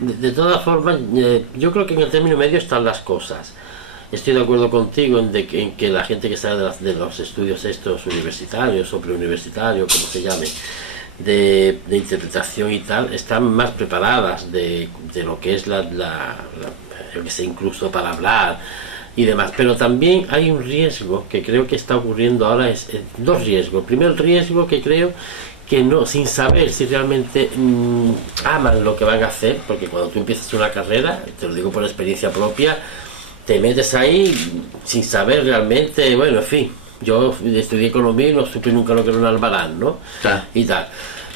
de todas formas, yo creo que en el término medio están las cosas. Estoy de acuerdo contigo en que la gente que sale de los estudios estos universitarios o preuniversitarios, como se llame, de interpretación y tal, están más preparadas de lo que es yo que sé, incluso para hablar y demás. Pero también hay un riesgo que creo que está ocurriendo ahora, dos riesgos. Primero, el riesgo que creo que no, sin saber si realmente aman lo que van a hacer, porque cuando tú empiezas una carrera, te lo digo por experiencia propia, te metes ahí sin saber realmente, bueno, en fin, yo estudié economía y no supe nunca lo que era un albarán, ¿no? Y tal.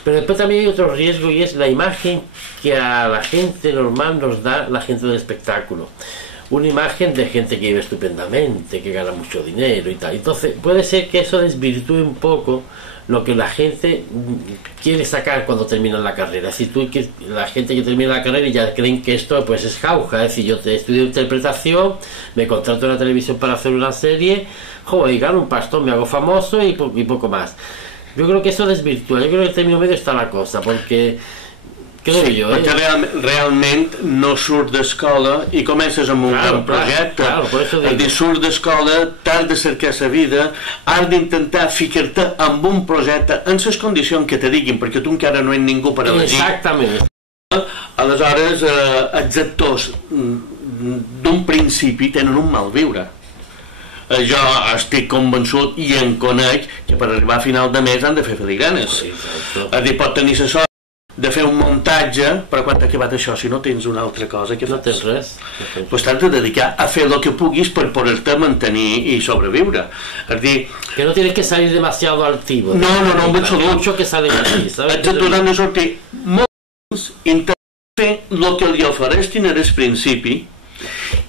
Pero después también hay otro riesgo, y es la imagen que a la gente normal nos da la gente del espectáculo. Una imagen de gente que vive estupendamente, que gana mucho dinero y tal. Entonces puede ser que eso desvirtúe un poco lo que la gente quiere sacar cuando termina la carrera. Es decir, la gente que termina la carrera y ya creen que esto pues es jauja. Es decir, yo estudio interpretación, me contrato en la televisión para hacer una serie, joder, y gano un pastón, me hago famoso y poco más. Yo creo que eso desvirtúa. Yo creo que en el término medio está la cosa, porque creo jo, perquè realment no surts d'escola i comences amb un gran projecte. És dir, surts d'escola, t'has de cercar la vida, has d'intentar ficar-te amb un projecte en les condicions que te diguin, perquè tu encara no ets ningú per elegir. Exactament. Aleshores, els actors d'un principi tenen un mal viure. Jo estic convençut i en conec que per arribar a final de mes han de fer filigranes. És dir, pot tenir la sort de fer un muntatge, però quan t'ha acabat això, si no tens una altra cosa, que no tens res, pues t'has de dedicar a fer el que puguis per poder-te mantenir i sobreviure. És dir, que no tienes que salir demasiado altivo. No, en absolut. Mucho que salen así, ¿sabes? Tu has de sortir molt intentar fer el que li ofereixin al principi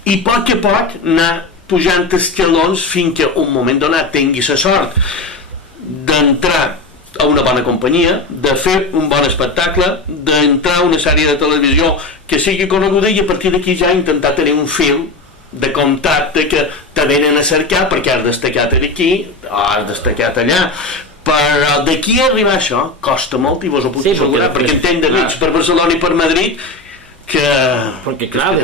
i poc a poc anar pujant escalons fins que un moment donat tinguis la sort d'entrar a una bona companyia, de fer un bon espectacle, d'entrar a una sèrie de televisió que sigui coneguda i a partir d'aquí ja intentar tenir un fil de contacte que te venen a cercar perquè has destacat aquí o has destacat allà. Però d'aquí a arribar a això costa molt i vos ho puc assegurar, perquè en temps de mig per Barcelona i per Madrid porque claro,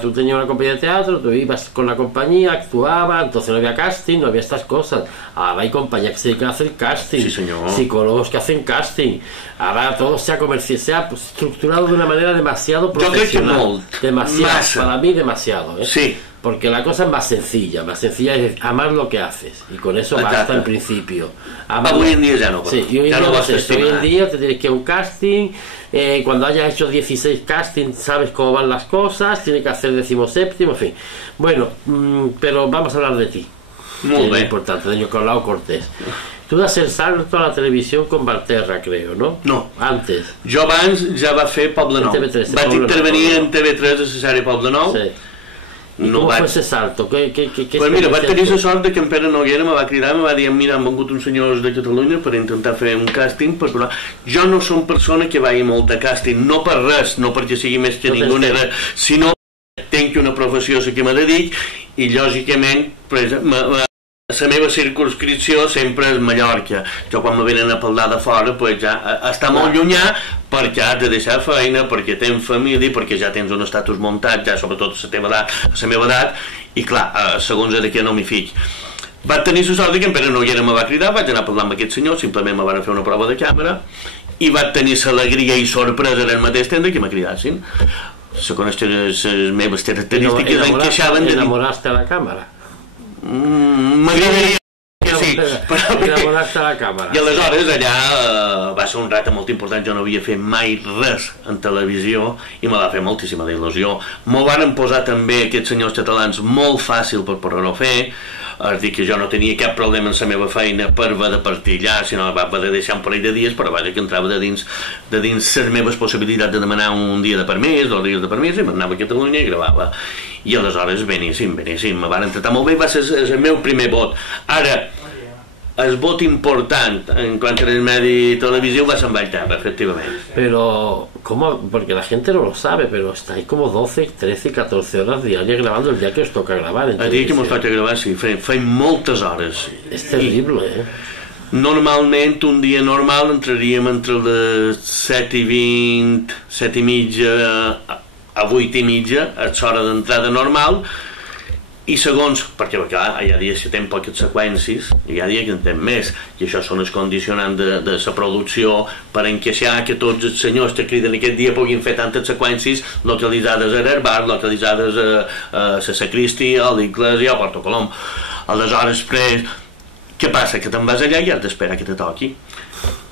tú tenías una compañía de teatro, tú ibas con la compañía, actuabas, entonces no había casting, no había estas cosas. Ahora hay compañías que se dedican a hacer casting, psicólogos que hacen casting, ahora todo se ha estructurado de una manera demasiado profesional. Demasiado, para mí demasiado, ¿eh? Sí. Porque la cosa es más sencilla es amar lo que haces y con eso basta en principio. Hoy en día ya no. Sí, y hoy en día te tienes que ir a un casting, cuando hayas hecho 16 castings sabes cómo van las cosas, tienes que hacer 17º, en fin. Bueno, pero vamos a hablar de ti. Muy bien. Es importante, de Nicolau Cortés. Tu vas el salto a la televisió con Valterra, creo, no? No. Antes. Jo abans ja va fer Poble Nou. Vaig intervenir en TV3 a la sèrie Poble Nou. Sí. ¿Y cómo fue ese salto? Pues mira, vaig tenir la sort que en Pere Noguera me va cridar, me va dir, mira, han vengut uns senyors de Catalunya per intentar fer un càsting, però jo no som persona que vagi molt de càsting, no per res, no perquè sigui més que ningú, sinó que tinc una professió a la que me dedic i lògicament la meva circunscripció sempre és Mallorca. Jo quan me venen a parlar de fora ja està molt llunyà perquè has de deixar feina, perquè tens família, perquè ja tens un estatus muntat, ja sobretot a la meva edat, i clar, segons de què no m'hi fic. Vaig tenir la sort que en Pere Noguera me va cridar, vaig anar a parlar amb aquest senyor, simplement me van fer una prova de càmera, i vaig tenir l'alegria i sorpresa en el mateix temps que me cridassin. Segons les meves característiques encaixaven... ¿Enamoraste a la cámara? M'agradaria que sí, enamoraste a la càmera. I aleshores allà va ser un repte molt important. Jo no havia fet mai res en televisió i me va fer moltíssima il·lusió. M'ho van posar també aquests senyors catalans molt fàcil per poder-ho fer. És dir, que jo no tenia cap problema en la meva feina per haver de partir allà, sinó va haver de deixar un parell de dies, però vaja que entrava de dins les meves possibilitats de demanar un dia de permís, 2 dies de permís, i m'anava a Catalunya i gravava. I aleshores, beníssim, me van tratar molt bé, va ser el meu primer vot. Ara, el vot important en quant al medi televisiu va ser en Vallterra, efectivament. Pero, ¿cómo? Porque la gente no lo sabe, pero estáis como 12, 13, 14 horas diarias grabando el día que os toca grabar. El dia que ens toca gravar, sí, feim moltes hores. És terrible, Normalment, un dia normal, entraríem entre les 7:20, 7:30 a 8:30, és l'hora d'entrada normal, i segons, perquè clar, hi ha dies que tenen poques seqüències i hi ha dies que en tenen més, i això són els condicionants de la producció per encaixar que tots els senyors que criden aquest dia puguin fer tantes seqüències localitzades a Herbar, localitzades a la Sacristia, a l'Iglésia o a Porto Colom. Aleshores, després, què passa? Que te'n vas allà i has d'esperar que te toqui.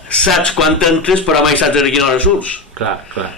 Saps quan entres, però mai saps a quina hora surts. Clar, clar.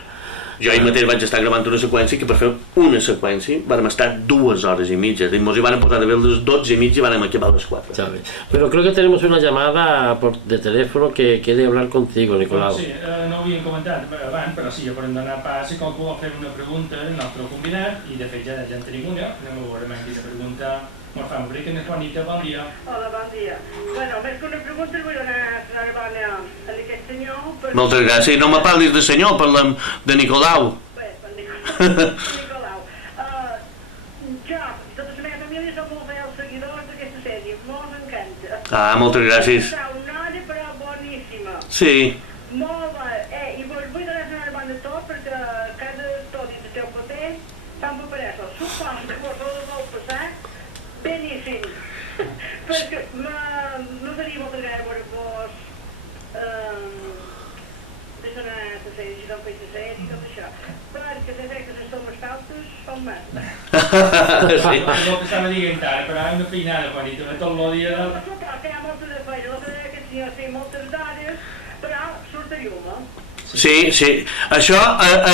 Jo ahir mateix vaig estar gravant una seqüència que per fer una seqüència vam estar 2 horas y media. Nos iban a posar de ver las 12:30 y van a acabar a las 4. ¿Sabes? Pero creo que tenemos una llamada de teléfono que quiere hablar contigo, Nicolau. Sí, no ho havíem comentat abans, però sí, ja podem donar pas si qualcú vol fer una pregunta al nostre convidat, i de fet ja en tenim una. Anem a veure quina pregunta ens fa. Una Juanita, bon dia. Hola, bon dia. Bueno, més que una pregunta vull donar l'enhorabona a aquest senyor. Moltes gràcies. No me parlis de senyor, parlem de Nicolau. Bé, Nicolau. Jo i tota la meva família som molt fidels seguidors d'aquesta sèrie. Molt encanta. Ah, moltes gràcies. Una hora, però boníssima. Sí. Molt bé. I vull donar l'enhorabona a tot perquè cada tot i el teu paper fan paperetes. Suposo que vos ho vau passar beníssim. Perquè m'agradaria moltes gràcies veure vos des d'anar a la sèrie, si no feis la sèrie i tot això. Perquè de fet que les tomes faltes són més. Sí. No que estava dient ara, però hi ha una feinada, Juanita, tot el dia... No suposo que hi ha molta de feina, no sé que el senyor té moltes hores, però surt a llum, Sí, sí. Això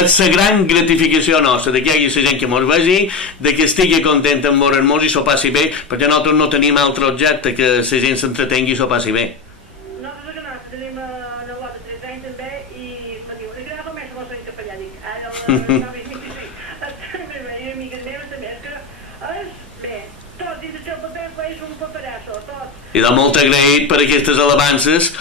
és la gran gratificació nostra, de que hi hagi la gent que mos vegi, de que estigui content amb veure'ns i s'ho passi bé, perquè nosaltres no tenim altre objecte que la gent s'entretengui i s'ho passi bé. Nosaltres que nosaltres tenim una boda de 3 anys també i me diu, és que no més vos en capellà, dic, ara i amigues meves també, és que és bé, tot i el seu paper és un paperasso, tot. I de molt agraït per aquestes alabances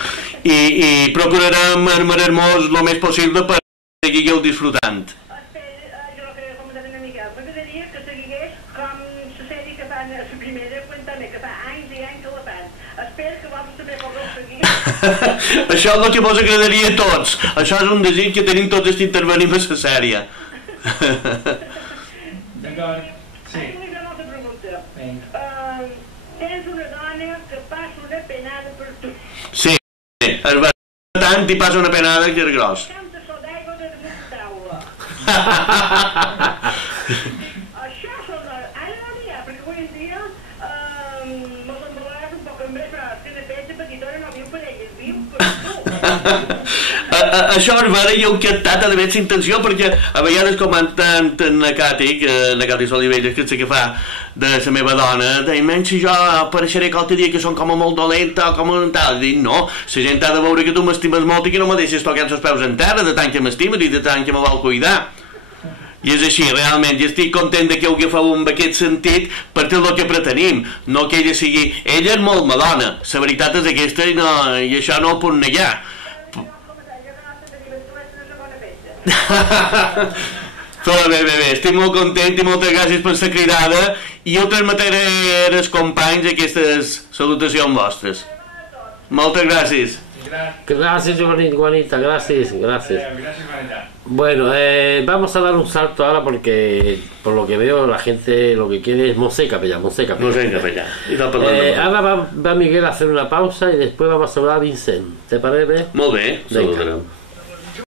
i procurarem armar-nos el més possible per seguir disfrutant. Jo que he comentat una mica, m'agradaria que seguís com la sèrie que fan a la primera, quan també, que fa anys i anys que la fan. Espero que vosaltres també podeu seguir. Això és el que vos agradaria a tots. Això és un desig que tenim tots els que intervenim a la sèrie. D'acord, sí. Una altra pregunta. Vinga. Tens una dona que passa una penada per tu. Sí, es va tant i passa una penada que és gros. Tanta so d'aigua de damunt taula. Això són... Ara no n'hi ha, perquè avui en dia mos embalàs un poc amb bé, però que de fet de petitona no viu per elles, viu per tu. Això és vera i heu captat a d'haver intenció, perquè a vegades comentant en la Cati Solivelles, que és la que fa de la meva dona, deia, menys si jo apareixeré qualque dia que són com a molt dolenta o com a tal. Dic, no, la gent ha de veure que tu m'estimes molt i que no me deixes tocant els peus en terra, de tant que m'estimes i de tant que me vol cuidar. I és així, realment, i estic content que ho agafeu en aquest sentit, perquè és el que pretenim, no que ella sigui... Ella és molt malona, la veritat és aquesta i això no ho puc negar. Però bé, estic molt content i moltes gràcies per la cridada i jo transmetré als companys aquestes salutacions vostres. Moltes gràcies. Gracias, Juanita, gracias. Gracias, Juanita. Bueno, vamos a dar un salto ahora porque por lo que veo la gente lo que quiere es Monse Capellà. Ahora va Miguel a hacer una pausa y después vamos a hablar a Vincent. ¿Te parece? Molt bé, saludarem.